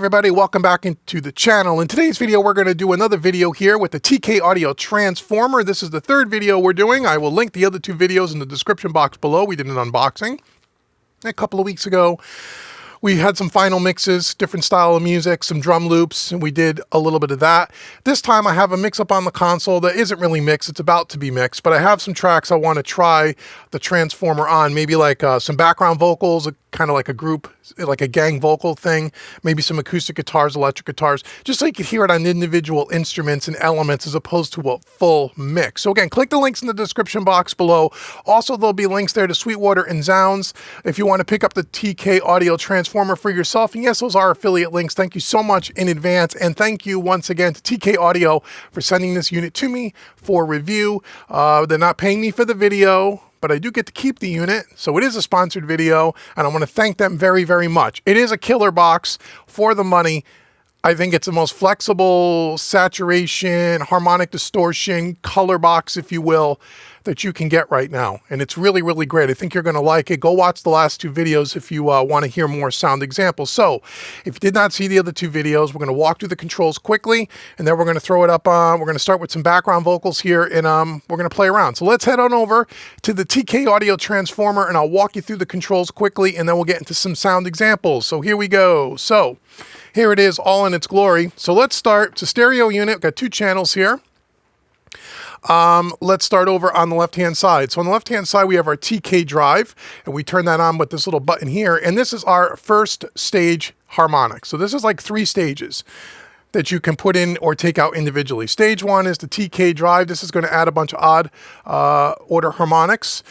everybody, welcome back into the channel. In today's video, we're going to do another video here with the TK Audio Transformer. This is the third video we're doing. I will link the other two videos in the description box below. We did an unboxing a couple of weeks ago. We had some final mixes, different style of music, some drum loops, and we did a little bit of that. This time I have a mix up on the console that isn't really mixed. It's about to be mixed, but I have some tracks I want to try the transformer on. Maybe like some background vocals, kind of like a group, like a gang vocal thing. Maybe some acoustic guitars, electric guitars, just so you can hear it on individual instruments and elements as opposed to a full mix. So again, click the links in the description box below. Also, there'll be links there to Sweetwater and Zounds if you want to pick up the TK Audio Transformer for yourself. And yes, those are affiliate links. Thank you so much in advance. And thank you once again to TK Audio for sending this unit to me for review. They're not paying me for the video, but I do get to keep the unit, so it is a sponsored video, and I want to thank them very, very much. It is a killer box for the money. I think it's the most flexible saturation, harmonic distortion, color box, if you will, that you can get right now. And it's really, really great. I think you're going to like it. Go watch the last two videos if you want to hear more sound examples. So if you did not see the other two videos, we're going to walk through the controls quickly, and then we're going to throw it up on. We're going to start with some background vocals here, and we're going to play around. So let's head on over to the TK Audio Transformer, and I'll walk you through the controls quickly, and then we'll get into some sound examples. So here we go. So here it is, all in its glory. So let's start. It's a stereo unit. We've got two channels here. Let's start over on the left-hand side. So on the left-hand side, we have our TK drive, and we turn that on with this little button here. And this is our first stage harmonic. So this is like 3 stages that you can put in or take out individually. Stage 1 is the TK drive. This is going to add a bunch of odd order harmonics.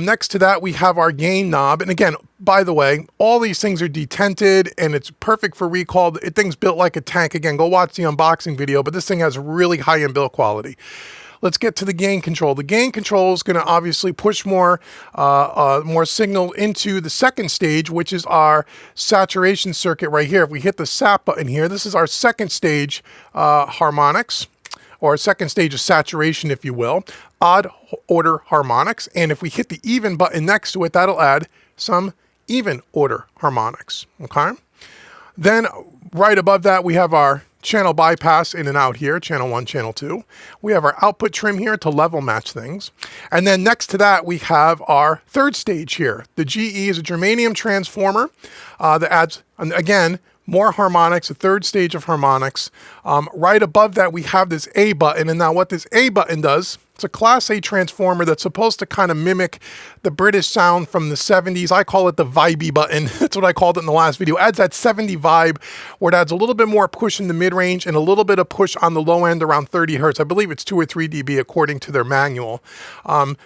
Next to that, we have our gain knob. And again, by the way, all these things are detented, and it's perfect for recall. The thing's built like a tank. Again, go watch the unboxing video, but this thing has really high-end build quality. Let's get to the gain control. The gain control is going to obviously push more signal into the second stage, which is our saturation circuit right here. If we hit the SAT button here, this is our second stage harmonics, or second stage of saturation, if you will, odd order harmonics. And if we hit the even button next to it, that'll add some even order harmonics, okay? Then right above that, we have our channel bypass in and out here, channel 1, channel 2. We have our output trim here to level match things. And then next to that, we have our third stage here. The GE is a germanium transformer that adds, again, more harmonics, a third stage of harmonics. Right above that, we have this A button. And now what this A button does, it's a Class A transformer that's supposed to kind of mimic the British sound from the 70s. I call it the vibey button. That's what I called it in the last video. It adds that 70 vibe where it adds a little bit more push in the mid-range and a little bit of push on the low end around 30 hertz. I believe it's 2 or 3 dB according to their manual.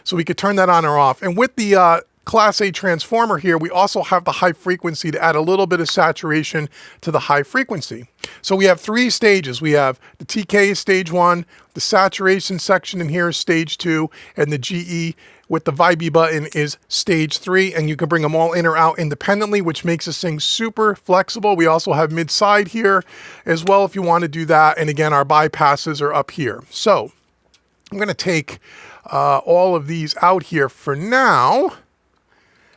So we could turn that on or off. And with the Class A transformer here, we also have the high frequency to add a little bit of saturation to the high frequency. So we have 3 stages. We have the TK is stage 1, the saturation section in here is stage 2, and the GE with the vibey button is stage 3, and you can bring them all in or out independently, which makes this thing super flexible. We also have mid-side here as well if you want to do that, and again, our bypasses are up here. So I'm going to take all of these out here for now.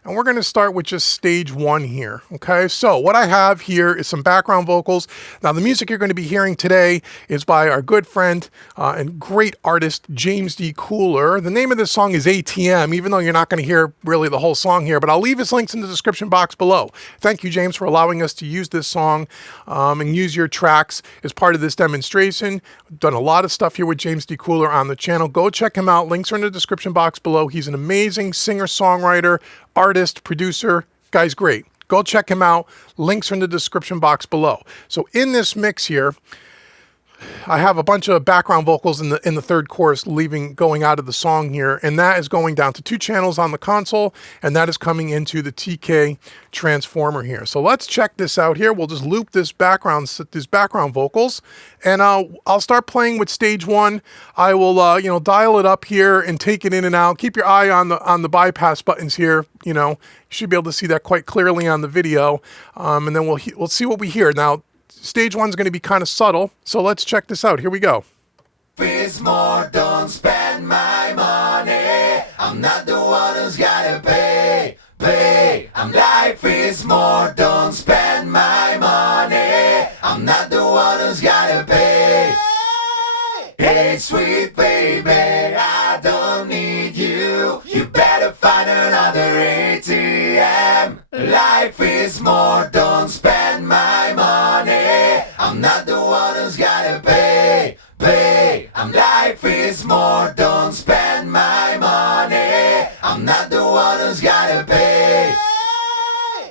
And we're going to start with just stage 1 here, okay? So what I have here is some background vocals. Now, the music you're going to be hearing today is by our good friend and great artist, James D. Cooler. The name of this song is ATM, even though you're not going to hear really the whole song here, but I'll leave his links in the description box below. Thank you, James, for allowing us to use this song and use your tracks as part of this demonstration. We've done a lot of stuff here with James D. Cooler on the channel. Go check him out. Links are in the description box below. He's an amazing singer-songwriter, artist, producer, guy's great. Go check him out. Links are in the description box below. So in this mix here, I have a bunch of background vocals in the third chorus going out of the song here, and that is going down to 2 channels on the console, and that is coming into the TK transformer here. So let's check this out here. We'll just loop these background vocals, and I'll start playing with stage 1. I will dial it up here and take it in and out. Keep your eye on the bypass buttons here. You should be able to see that quite clearly on the video, and then we'll see what we hear now. Stage 1 is going to be kind of subtle, so let's check this out. Here we go. Please more, don't spend my money. I'm not the one who's gotta pay. pay. Life is more, don't spend my money. I'm not the one who's gotta pay. Hey, sweet baby, I don't need you. You better find another ATM. Life is more, don't spend my money. I'm not the one who's gotta pay. Life is more, don't spend my money. I'm not the one who's gotta pay.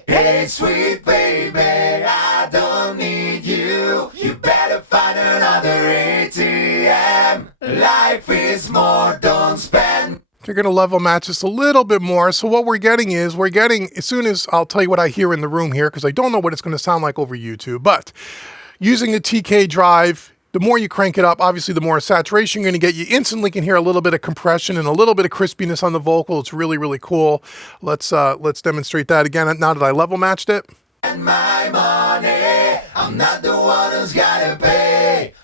Hey, sweet baby, I don't need you. You better find another ATM. Life is more, don't spend. You're going to level match this a little bit more. So what we're getting, as soon as I'll tell you what I hear in the room here, because I don't know what it's going to sound like over YouTube, but using the TK drive, the more you crank it up, obviously the more saturation you're going to get. You instantly can hear a little bit of compression and a little bit of crispiness on the vocal. It's really, really cool. Let's demonstrate that again now that I level matched it. My money, I'm not the one who's gotta pay.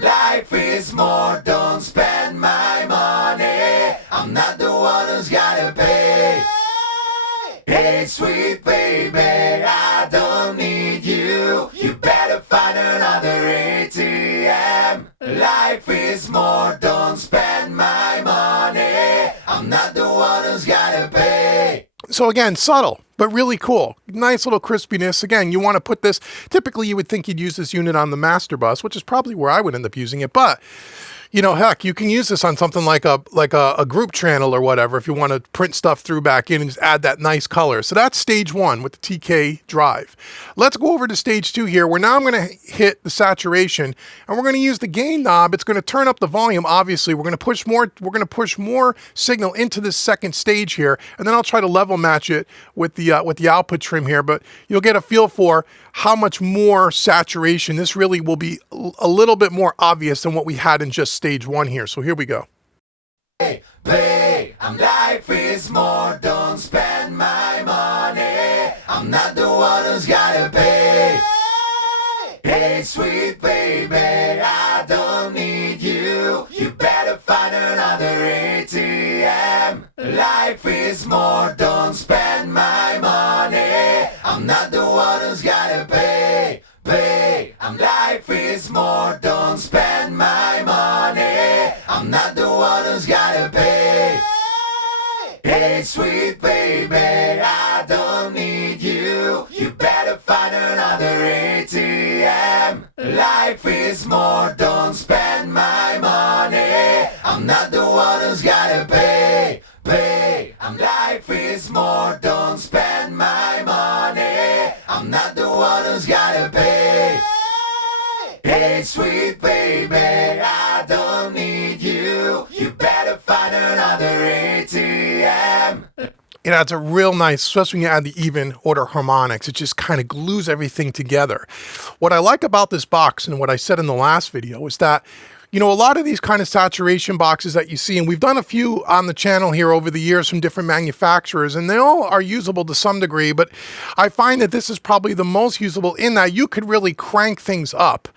Life is more, don't spend my money. I'm not the one who's gotta pay. Hey, sweet baby, I don't need you. You better find another ATM. Life is more, don't spend my money. I'm not the one who's gotta pay. So again, subtle, but really cool. Nice little crispiness. Again, you want to put this, typically you would think you'd use this unit on the master bus, which is probably where I would end up using it, but you know, heck, you can use this on something like a group channel or whatever if you want to print stuff through back in and just add that nice color. So that's stage one with the TK drive. Let's go over to stage two here, where now I'm going to hit the saturation and we're going to use the gain knob. It's going to turn up the volume. Obviously, we're going to push more signal into this second stage here, and then I'll try to level match it with the output trim here, but you'll get a feel for how much more saturation. This really will be a little bit more obvious than what we had in just stage one here. So here we go. Life is more, don't spend my money. I'm not the one who's gotta pay. Hey, sweet baby, I don't need you. You better find another ATM. Life is more, don't spend my money. I'm not the one who's gotta pay. Life is more, don't spend my money. I'm not the one who's gotta pay. Hey, sweet baby, I don't need you. You better find another ATM. Life is more, don't spend my money. I'm not the one who's gotta pay. Life is more, don't spend my money. I'm not the one who's gotta pay. Hey, sweet baby, I don't need you. You better find another ATM. It adds a real nice, especially when you add the even order harmonics, it just kind of glues everything together. What I like about this box, and what I said in the last video, is that, you know, a lot of these kind of saturation boxes that you see, and we've done a few on the channel here over the years from different manufacturers, and they all are usable to some degree, but I find that this is probably the most usable in that you could really crank things up.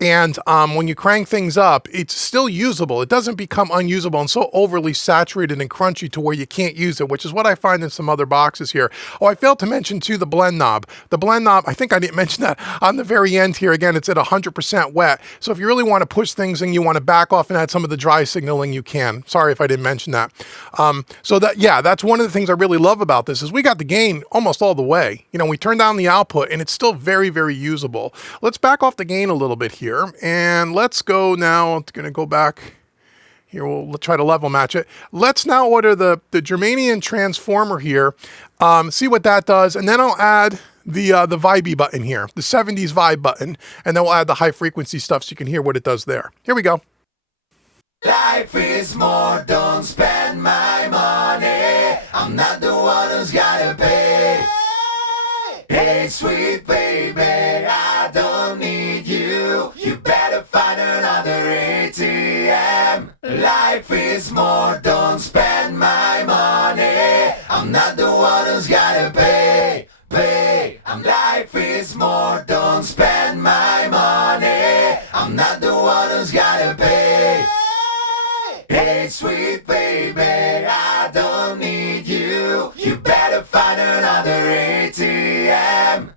And when you crank things up, it's still usable. It doesn't become unusable and so overly saturated and crunchy to where you can't use it, which is what I find in some other boxes here. Oh, I failed to mention too the blend knob. The blend knob, I think I didn't mention that on the very end here. Again, it's at 100% wet. So if you really want to push things and you want to back off and add some of the dry signaling, you can. Sorry if I didn't mention that. So that's one of the things I really love about this is we got the gain almost all the way. You know, we turn down the output and it's still very, very usable. Let's back off the gain a little bit here. And let's go now. I'm going to go back here. We'll try to level match it. Let's now order the Germanium transformer here. See what that does. And then I'll add the Vibe button here, the 70s vibe button. And then we'll add the high frequency stuff so you can hear what it does there. Here we go. Life is more, don't spend my money. I'm not the one who's gotta pay. Hey, sweet baby, I don't need you. You better find another ATM. Life is more, don't spend my money. I'm not the one who's gotta pay. Life is more, don't spend my money. I'm not the one who's gotta pay. Hey, sweet baby, I don't need you. You better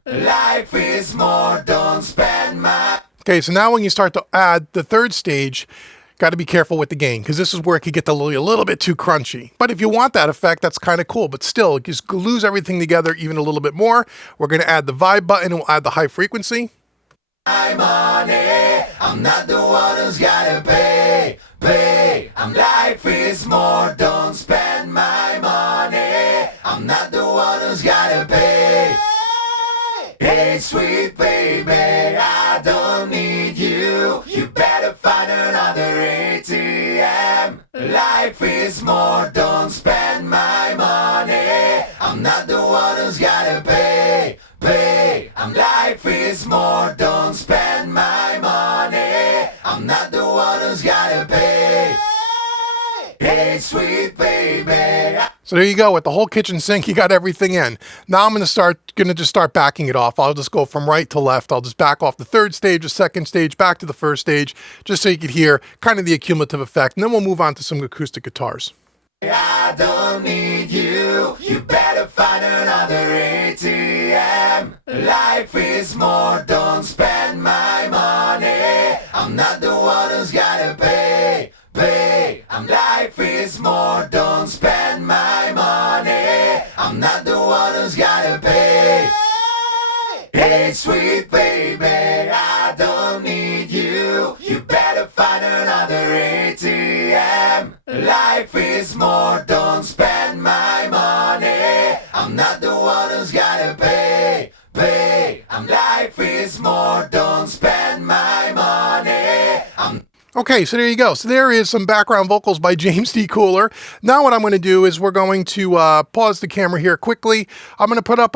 Life is more, don't spend my... Okay, so now when you start to add the third stage, got to be careful with the gain, because this is where it could get a little bit too crunchy. But if you want that effect, that's kind of cool. But still, just glues everything together even a little bit more. We're going to add the vibe button, and we'll add the high frequency. My money, I'm not the one who's gotta pay. Life is more, don't spend my money. I'm not the one who's gotta pay. Hey, sweet baby, I don't need you. You better find another ATM. Life is more, don't spend my money. I'm not the one who's gotta pay. Life is more, don't spend my money. I'm not the one who's gotta pay. Hey, sweet baby. So there you go. With the whole kitchen sink, you got everything in. Now I'm going to just start backing it off. I'll just go from right to left. I'll just back off the third stage, the second stage, back to the first stage, just so you could hear kind of the accumulative effect. And then we'll move on to some acoustic guitars. I don't need you. You better find another ATM. Life is more, don't spend my money. I'm not the one who's gotta pay. Life is more, don't spend my money. I'm not the one who's gotta pay. Hey, sweet baby, I don't need you. You better find another ATM. Life is more, don't spend my money. I'm not the one who's gotta pay. Life is more, don't spend my money. Okay, so there you go. So there is some background vocals by James D. Cooler. Now what I'm going to do is we're going to pause the camera here quickly. I'm going to put up,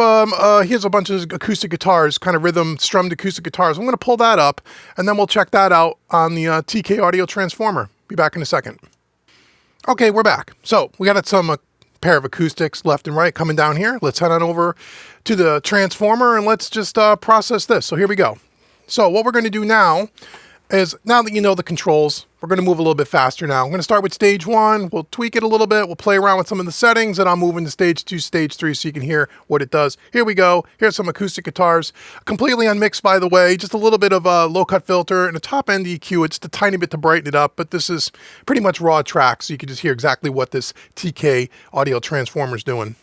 here's a bunch of acoustic guitars, kind of rhythm strummed acoustic guitars. I'm going to pull that up, and then we'll check that out on the TK Audio Transformer. Be back in a second. Okay, we're back. So we got some pair of acoustics left and right coming down here. Let's head on over to the transformer, and let's just process this. So here we go. So what we're going to do now is, now that you know the controls, we're going to move a little bit faster now. I'm going to start with stage 1. We'll tweak it a little bit. We'll play around with some of the settings, and I'll move into stage 2, stage 3, so you can hear what it does. Here we go. Here's some acoustic guitars. Completely unmixed, by the way. Just a little bit of a low-cut filter and a top-end EQ. It's just a tiny bit to brighten it up, but this is pretty much raw track, so you can just hear exactly what this TK Audio Transformer is doing.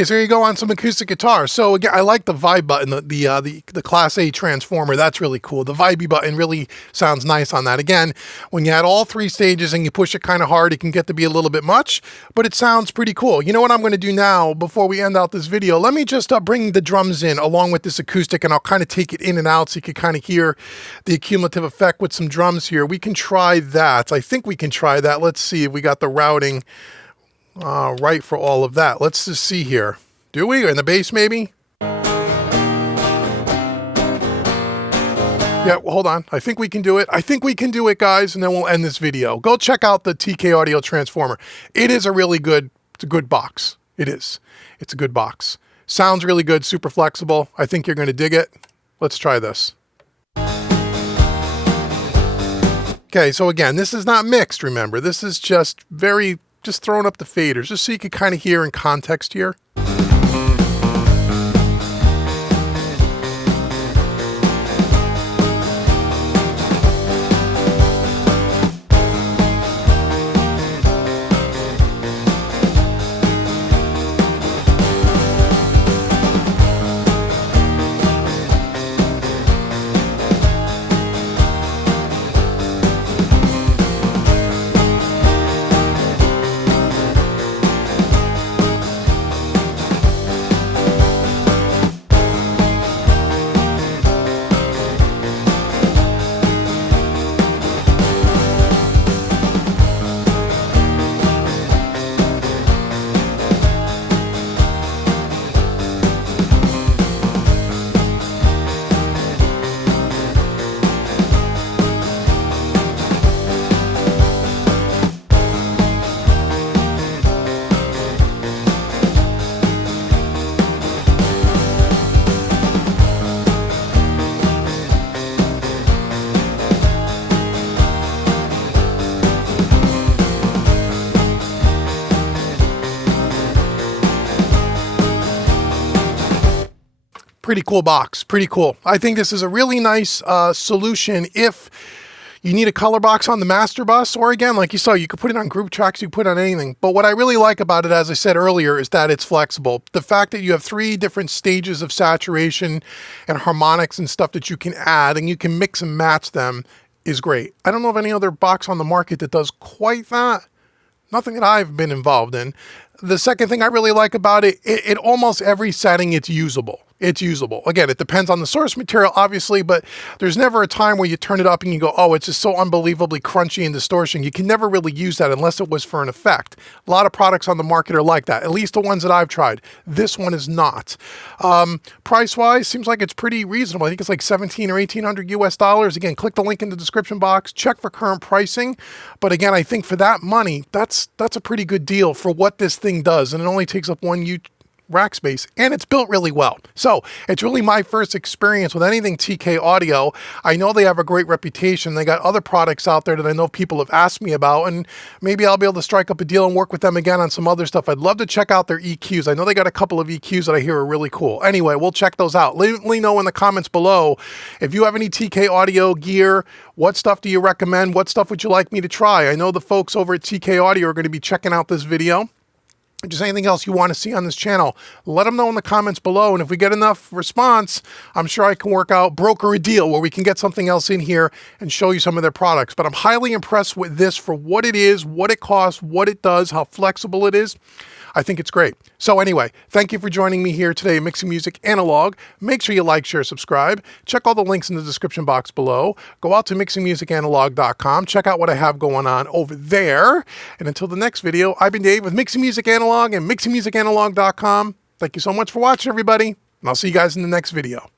Okay, so there you go on some acoustic guitar. So again, I like the vibe button, the Class A transformer. That's really cool. The vibey button really sounds nice on that. Again, when you add all 3 stages and you push it kind of hard, it can get to be a little bit much, but it sounds pretty cool. You know what I'm going to do now before we end out this video? Let me just bring the drums in along with this acoustic, and I'll kind of take it in and out so you can kind of hear the cumulative effect with some drums here. We can try that. I think we can try that. Let's see if we got the routing right for all of that. Let's just see here. Do we? In the bass, maybe? Yeah, well, hold on. I think we can do it. I think we can do it, guys, and then we'll end this video. Go check out the TK Audio Transformer. It is a really good, it's a good box. It is. It's a good box. Sounds really good, super flexible. I think you're going to dig it. Let's try this. Okay, so again, this is not mixed, remember. This is just just throwing up the faders, just so you can kind of hear in context here. Pretty cool box, pretty cool. I think this is a really nice solution if you need a color box on the master bus, or again, like you saw, you could put it on group tracks, you could put it on anything. But what I really like about it, as I said earlier, is that it's flexible. The fact that you have 3 different stages of saturation and harmonics and stuff that you can add, and you can mix and match them, is great. I don't know of any other box on the market that does quite that. Nothing that I've been involved in. The second thing I really like about it, in almost every setting, it's usable. It's usable. Again, it depends on the source material, obviously, but there's never a time where you turn it up and you go, oh, it's just so unbelievably crunchy and distortion. You can never really use that unless it was for an effect. A lot of products on the market are like that, at least the ones that I've tried. This one is not. Price-wise, seems like it's pretty reasonable. I think it's like $1,700 or $1,800 US. Again, click the link in the description box, check for current pricing. But again, I think for that money, that's a pretty good deal for what this thing does, and it only takes up 1 rack space, and it's built really well. So it's really my first experience with anything TK Audio. I know they have a great reputation. They got other products out there that I know people have asked me about, and maybe I'll be able to strike up a deal and work with them again on some other stuff. I'd love to check out their EQs. I know they got a couple of EQs that I hear are really cool. Anyway, we'll check those out. Let me know in the comments below if you have any TK Audio gear. What stuff do you recommend? What stuff would you like me to try? I know the folks over at TK Audio are going to be checking out this video. Just anything else you want to see on this channel, let them know in the comments below. And if we get enough response, I'm sure I can broker a deal where we can get something else in here and show you some of their products. But I'm highly impressed with this for what it is, what it costs, what it does, how flexible it is. I think it's great. So anyway, thank you for joining me here today at Mixing Music Analog. Make sure you like, share, subscribe. Check all the links in the description box below. Go out to mixingmusicanalog.com. Check out what I have going on over there. And until the next video, I've been Dave with Mixing Music Analog and mixingmusicanalog.com. Thank you so much for watching, everybody. And I'll see you guys in the next video.